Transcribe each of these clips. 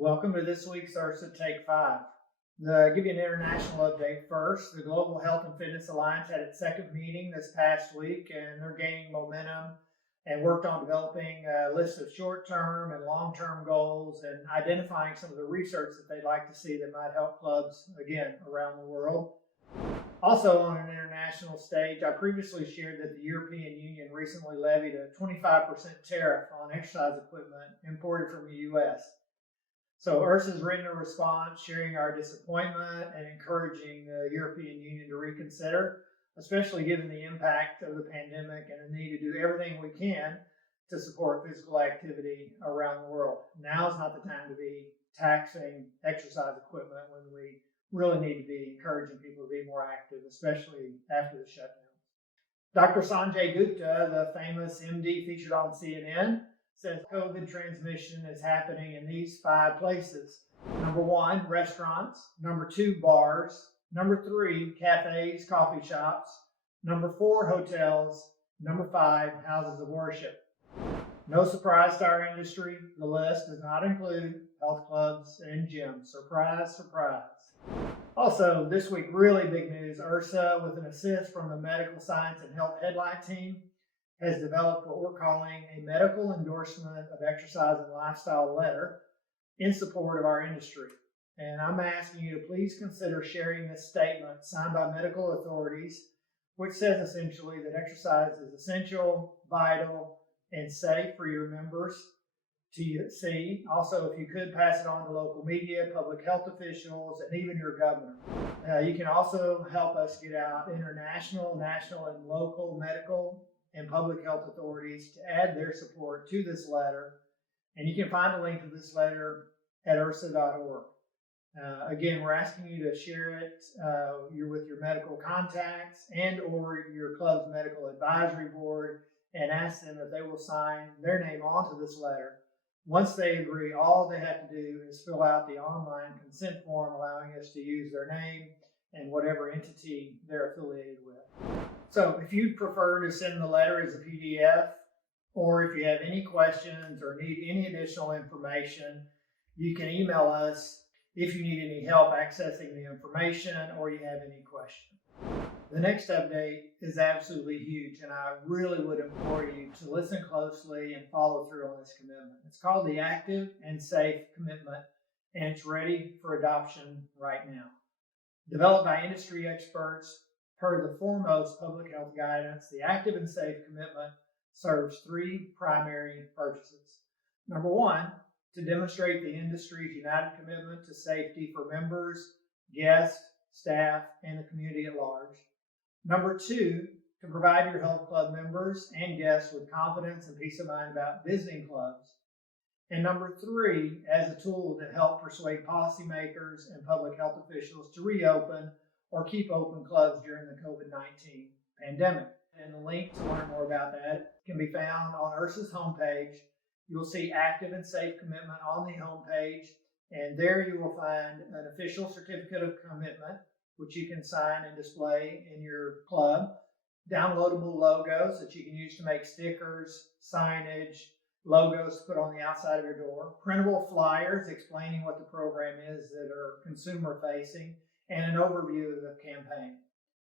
Welcome to this week's IHRSA Take 5. To give you an international update first, the Global Health and Fitness Alliance had its second meeting this past week, and they're gaining momentum and worked on developing a list of short-term and long-term goals and identifying some of the research that they'd like to see that might help clubs, again, around the world. Also on an international stage, I previously shared that the European Union recently levied a 25% tariff on exercise equipment imported from the U.S. So IHRSA has written a response sharing our disappointment and encouraging the European Union to reconsider, especially given the impact of the pandemic and the need to do everything we can to support physical activity around the world. Now is not the time to be taxing exercise equipment when we really need to be encouraging people to be more active, especially after the shutdown. Dr. Sanjay Gupta, the famous MD featured on CNN, says COVID transmission is happening in these 5 places. Number 1, restaurants. Number 2, bars. Number 3, cafes, coffee shops. Number 4, hotels. Number 5, houses of worship. No surprise to our industry, the list does not include health clubs and gyms. Surprise, surprise. Also, this week, really big news. IHRSA, with an assist from the Medical Science and Health Headline team, has developed what we're calling a medical endorsement of exercise and lifestyle letter in support of our industry. And I'm asking you to please consider sharing this statement signed by medical authorities, which says essentially that exercise is essential, vital, and safe for your members to see. Also, if you could pass it on to local media, public health officials, and even your governor. You can also help us get out international, national, and local medical and public health authorities to add their support to this letter. And you can find a link to this letter at IHRSA.org. Again, we're asking you to share it with your medical contacts and or your club's medical advisory board and ask them if they will sign their name onto this letter. Once they agree, all they have to do is fill out the online consent form allowing us to use their name and whatever entity they're affiliated with. So if you'd prefer to send the letter as a PDF, or if you have any questions or need any additional information, you can email us if you need any help accessing the information or you have any questions. The next update is absolutely huge, and I really would implore you to listen closely and follow through on this commitment. It's called the Active and Safe Commitment, and it's ready for adoption right now. Developed by industry experts per the foremost public health guidance, the Active and Safe Commitment serves 3 primary purposes. Number 1, to demonstrate the industry's united commitment to safety for members, guests, staff, and the community at large. Number 2, to provide your health club members and guests with confidence and peace of mind about visiting clubs. And number 3, as a tool to help persuade policymakers and public health officials to reopen or keep open clubs during the COVID-19 pandemic. And the link to learn more about that can be found on IHRSA's homepage. You'll see Active and Safe Commitment on the homepage, and there you will find an official certificate of commitment, which you can sign and display in your club, downloadable logos that you can use to make stickers, signage, logos to put on the outside of your door, printable flyers explaining what the program is that are consumer facing, and an overview of the campaign.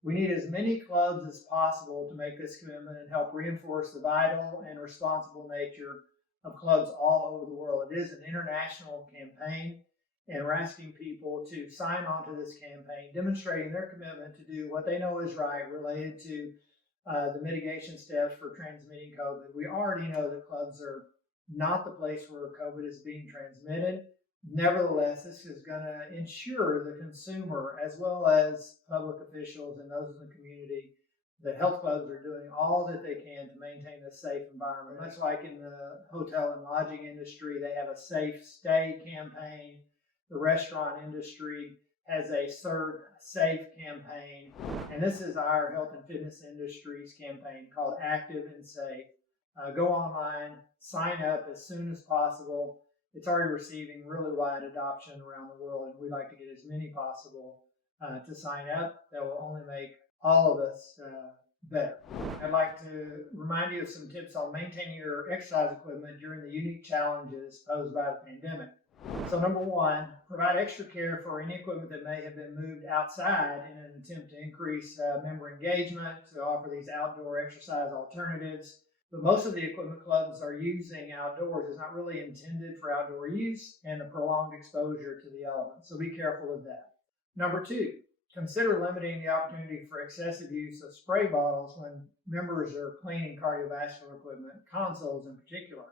We need as many clubs as possible to make this commitment and help reinforce the vital and responsible nature of clubs all over the world. It is an international campaign, and we're asking people to sign on to this campaign, demonstrating their commitment to do what they know is right related to the mitigation steps for transmitting COVID. We already know that clubs are not the place where COVID is being transmitted. Nevertheless, this is going to ensure the consumer, as well as public officials and those in the community, that health clubs are doing all that they can to maintain a safe environment. Much like in the hotel and lodging industry, they have a safe stay campaign. The restaurant industry has a Serve Safe campaign. And this is our health and fitness industry's campaign called Active and Safe. Go online, sign up as soon as possible. It's already receiving really wide adoption around the world, and we'd like to get as many possible to sign up. That will only make all of us better. I'd like to remind you of some tips on maintaining your exercise equipment during the unique challenges posed by the pandemic. So number one, provide extra care for any equipment that may have been moved outside in an attempt to increase member engagement, to offer these outdoor exercise alternatives. But most of the equipment clubs are using outdoors is not really intended for outdoor use and a prolonged exposure to the elements. So be careful of that. Number two, consider limiting the opportunity for excessive use of spray bottles when members are cleaning cardiovascular equipment, consoles in particular.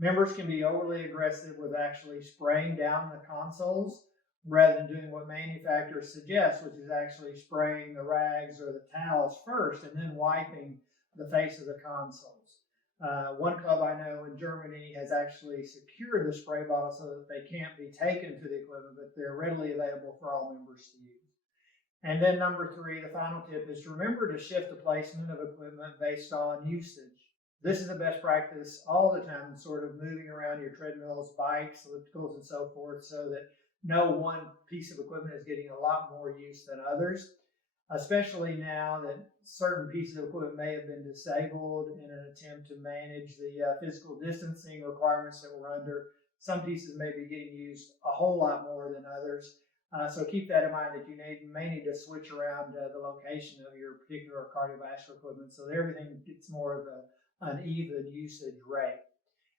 Members can be overly aggressive with actually spraying down the consoles rather than doing what manufacturers suggest, which is actually spraying the rags or the towels first and then wiping the face of the consoles. One club I know in Germany has actually secured the spray bottle so that they can't be taken to the equipment, but they're readily available for all members to use. And then number three, the final tip is to remember to shift the placement of equipment based on usage. This is a best practice all the time, sort of moving around your treadmills, bikes, ellipticals, and so forth, so that no one piece of equipment is getting a lot more use than others, especially now that certain pieces of equipment may have been disabled in an attempt to manage the physical distancing requirements that we're under. Some pieces may be getting used a whole lot more than others. So keep that in mind that you may need to switch around the location of your particular cardiovascular equipment so that everything gets more of an even usage rate.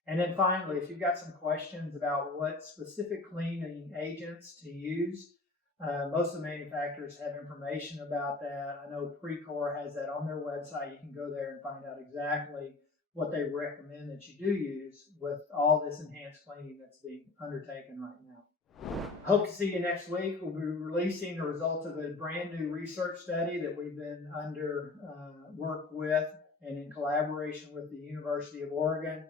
And then finally, if you've got some questions about what specific cleaning agents to use, most of the manufacturers have information about that. I know Precor has that on their website. You can go there and find out exactly what they recommend that you do use with all this enhanced cleaning that's being undertaken right now. Hope to see you next week. We'll be releasing the results of a brand new research study that we've been under work with and in collaboration with the University of Oregon.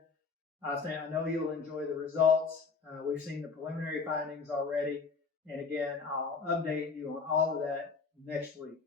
I know you'll enjoy the results. We've seen the preliminary findings already. And again, I'll update you on all of that next week.